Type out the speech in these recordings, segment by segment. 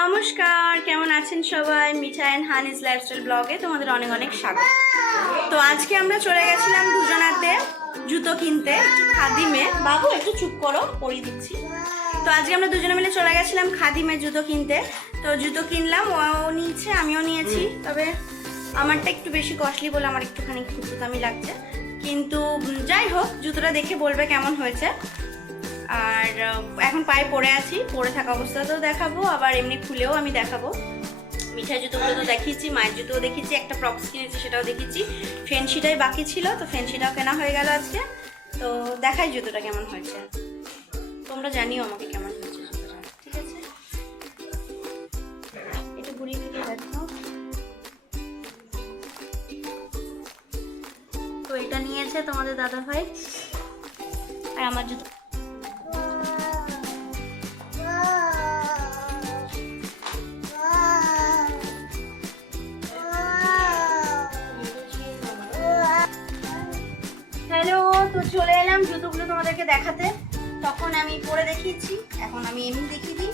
নমস্কার, কেমন আছেন সবাই? মিঠা অ্যান্ড হানিস লাইফস্টাইল ব্লগে তোমাদের অনেক অনেক স্বাগত। তো আজকে আমরা চলে গেছিলাম দুজনাতে জুতো কিনতে খাদিমে বাবু, একটু চুপ করো, পরিয়ে দিচ্ছি। তো আজকে আমরা দুজনে মিলে চলে গেছিলাম খাদিমে জুতো কিনতে। তো জুতো কিনলাম, ও নিয়েছে, আমিও নিয়েছি। তবে আমারটা একটু বেশি কস্টলি বলে আমার একটুখানি খুঁজুতামি লাগছে। কিন্তু যাই হোক, জুতোটা দেখে বলবে কেমন হয়েছে। আর এখন পায়ে পরে আছি পরে থাকা অবস্থাতেও দেখাবো, আবার এমনি খুলেও আমি দেখাবো। মিঠাই জুতোগুলো তো দেখিয়েছি, মায়ের জুতোও দেখিয়েছি, একটা প্রক্স কিনেছি সেটাও দেখিয়েছি। ফেন্সিটাই বাকি ছিল, তো ফেন্সিটাও কেনা হয়ে গেল আজকে। তো দেখাই জুতোটা কেমন হয়েছে। তোমরা জানিও আমাকে কেমন হয়েছে ঠিক আছে? এটা ঘুরিয়ে ফিরিয়ে দেখো তো এটা নিয়েছে তোমাদের দাদা ভাই আর আমার জুতো হ্যালো, তো চলে এলাম জুতোগুলো তোমাদেরকে দেখাতে। তখন আমি পরে দেখিয়েছি, এখন আমি এমনি দেখিয়ে দিই।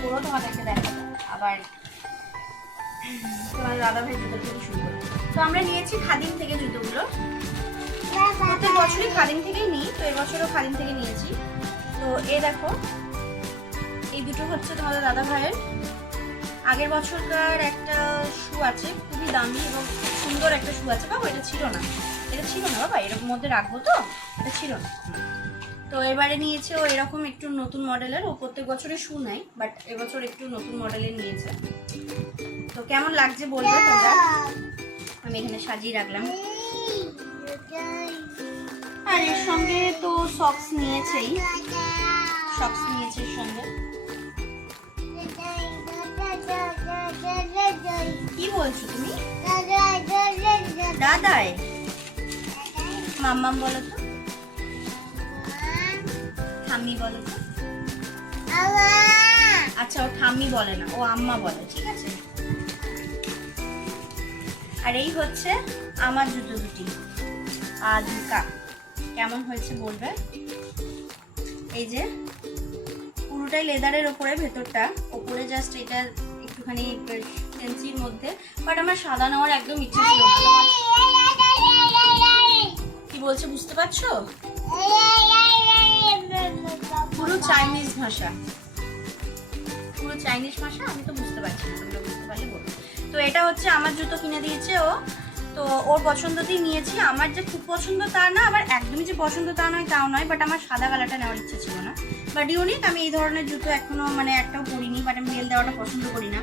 পুরো তোমাদেরকে দেখাবো। আবার তোমার দাদা ভাই জুতো থেকে শুরু করব তো আমরা নিয়েছি খাদিম থেকে জুতোগুলো। প্রত্যেক বছরই খাদিম থেকেই নিই, তো এবছরও খাদিম থেকে নিয়েছি। তো এ দেখো, এই দুটো হচ্ছে তোমাদের দাদা ভাইয়ের। আগের বছরকার একটা শু আছে, খুবই দামি এবং সুন্দর একটা শু আছে। বাবা, এটা ছিল না। এটা ছিল না বাবা এরকম মধ্যে রাখব তো? এটা ছিল না। তো এবারে নিয়েছে ও এরকম একটু নতুন মডেলের, ও প্রত্যেক বছরে শু নেয় বাট এবছর একটু নতুন মডেলের নিয়েছে। তো কেমন লাগছে বলবে তোমরা? আমি এখানে সাজিয়ে রাখলাম। আর এর সঙ্গে তো সক্স নিয়েছেই। সক্স নিয়েছে সঙ্গে। কি বলছো তুমি? দাদাই। মাম্মাম বলো তো। ঠাম্মি বলো তো। আচ্ছা ও ঠাম্মি বলে না, ও আম্মা বলে, ঠিক আছে? আর এই হচ্ছে আমার জুতো দুটি। আজুকা কেমন হয়েছে বলবে? এই যে, পুরোটাই লেদারের ওপরে, ভেতরটা। ওপরে জাস্ট এটা একটুখানি ফেন্সির মধ্যে বাট আমার সাদা নেওয়ার একদম ইচ্ছে ছিল কি বলছে, বুঝতে পারছ? পুরো চাইনিজ ভাষা। পুরো চাইনিজ ভাষা? আমি তো বুঝতে পারছি না, তোমরা বুঝতে পারলে বলো। তো এটা হচ্ছে আমার জুতো কিনে দিয়েছে ও। তো ওর পছন্দতেই নিয়েছি। আমার যে খুব পছন্দ তা না, আবার একদমই যে পছন্দ তা নয় তাও নয় বাট আমার সাদা কালারটা নেওয়ার ইচ্ছে ছিল না। বাট ইউনিক আমি এই ধরনের জুতো এখনও মানে একটাও পরিনি বাট আমি বেল দেওয়াটা পছন্দ করি না।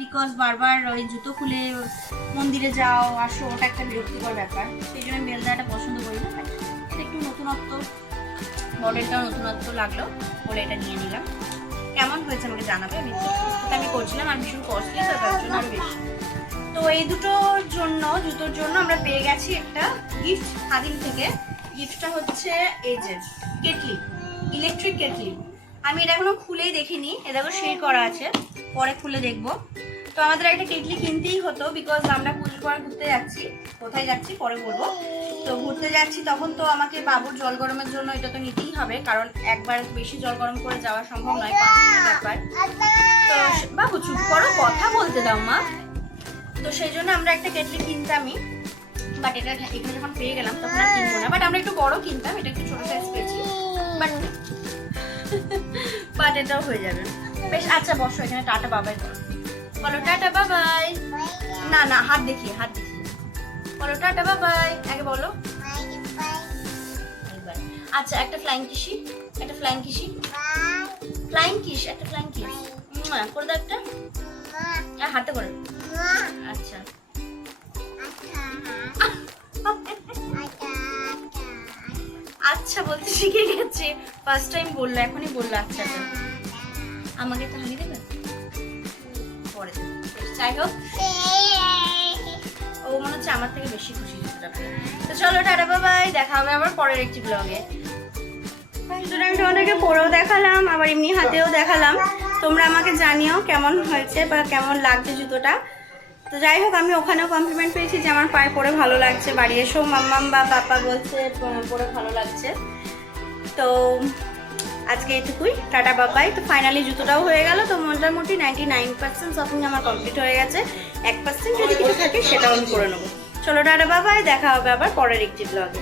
বিকজ বারবার ওই জুতো খুলে মন্দিরে যাও, আসো, ওটা একটা বিরক্তিকর ব্যাপার। সেই জন্য আমি দেওয়াটা পছন্দ করি না এটা একটু নতুনত্ব, মডেলটাও নতুনত্ব লাগল, বলে এটা নিয়ে নিলাম। কেমন হয়েছে আমাকে জানাবে? আমি আমি করছিলাম আর ভীষণ কস্টলি তার জন্য আরও বেশি। তো এই দুটোর জন্য, জুতোর জন্য আমরা পেয়ে গেছি একটা গিফট খাদিম থেকে। গিফটটা হচ্ছে এই যে কেটলি ইলেকট্রিক কেটলি আমি এটা এখনও খুলেই দেখিনি, এ দেখো সেই করা আছে, পরে খুলে দেখব। তো আমাদের একটা কেটলি কিনতেই হতো বিকজ আমরা পর ঘুরতে যাচ্ছি, কোথায় যাচ্ছি পরে বলব। তো ঘুরতে যাচ্ছি তখন তো আমাকে বাবুর জল গরমের জন্য এটা তো নিতেই হবে, কারণ একবার বেশি জল গরম করে যাওয়া সম্ভব নয় ব্যাপার। তো বাবু চুপ করো, কথা বলতে দাও মা। তো সেই জন্য আমরা একটা কেটলি কিনতামই বাট এটা এখানে যখন পেয়ে গেলাম, তখন আর কিনবো না। বাট আমরা একটু বড় কিনতাম, এটা একটু ছোট সাইজ পেয়েছি। বাট বাট এটাও হয়ে যাবে। বেশ আচ্ছা বসো, এখানে টাটা বাবাই করো। বলো, টাটা বাবাই না না, হাত দেখিয়ে হাত দেখিয়ে। বলো, টাটা বাবাই আগে বলো। আচ্ছা একটা ফ্লাইং কিসি একটা ফ্লাইং কিসি ফ্লাইং কিস একটা ফ্লাইং কিস করে দাও একটা। হাতে করে আচ্ছা। আচ্ছা বলতে শিখে গেছে। ফার্স্ট টাইম বলল, এখনই বলল আচ্ছা আচ্ছা। আমাকে একটা হানি দেবে? পরে যাই হোক। ও মনে হচ্ছে আমার থেকে বেশি খুশি জুতোটা তো চলো, টাটা বাবাই দেখা হবে আবার পরের একটি ব্লগে জুতোটা আমি তোমাদেরকে পরেও দেখালাম, আবার এমনি হাতেও দেখালাম। তোমরা আমাকে জানিও কেমন হয়েছে বা কেমন লাগছে জুতোটা। তো যাই হোক আমি ওখানেও কমপ্লিমেন্ট পেয়েছি যে আমার পায়ে পরে ভালো লাগছে। বাড়ি এসেও মাম্মাম বা পাপা বলছে পরে ভালো লাগছে। তো আজকে এটুকুই টাটা, বাবাই। তো ফাইনালি জুতোটাও হয়ে গেল। তো মোটামুটি নাইনটি নাইন পার্সেন্ট শপিং আমার কমপ্লিট হয়ে গেছে। এক পার্সেন্ট যদি কিছু থাকে সেটাও আমি করে নেব। চলো, টাটা, বাবাই। দেখা হবে আবার পরের একটি ব্লগে